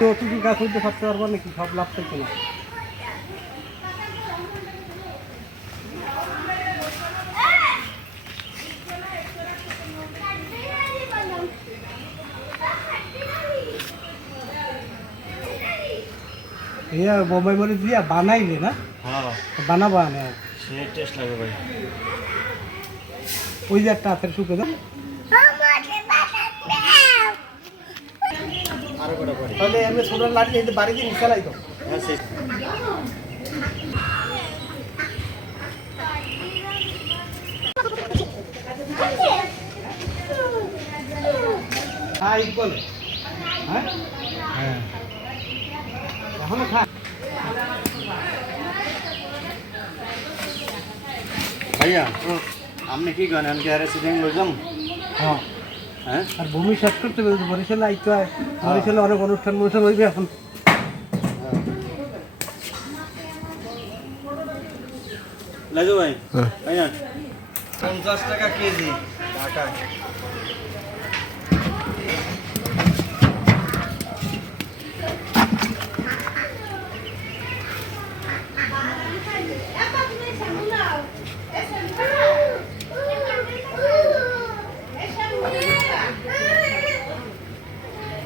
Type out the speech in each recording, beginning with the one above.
তো তুমি গাছ উঠতে থাকতে পারব নাকি? সব লাভ থাকবে না। ইয়া বোম্বাই মরিচ দিয়া বানাইলে না? হ্যাঁ। বানাবো না। সে টেস্ট লাগবে ভাই। ওই যে একটা হাতের শুকে দাও তাহলে আমি সোনার লাঠি এই যে বাড়ি দিয়ে খেলাই তো। হ্যাঁ সেই। হ্যাঁ ইকুয়াল হ্যাঁ? হ্যাঁ। এখনও খা। ভাইয়া আপনি কি করেন আমি আর সিডিং লইলাম হ্যাঁ। হ্যাঁ? আর ভূমি শেষ করতে পেরেছি বরিশালে আইতে হয়। বরিশালে অনেক অনুষ্ঠান অনুষ্ঠান হইবে এখন। লাগো ভাই। ভাইয়া। পঞ্চাশ টাকা কেজি। ঢাকা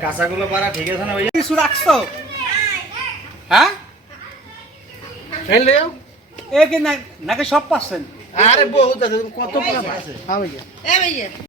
কাঁচাগুলো পারা ঠিক আছে না ভাই কিছু রাখছো? হ্যাঁ? ফেললেও এ কি না নাকি সব পাচ্ছেন? আরে বহুত আছে কত আছে হ্যাঁ ভাইয়া।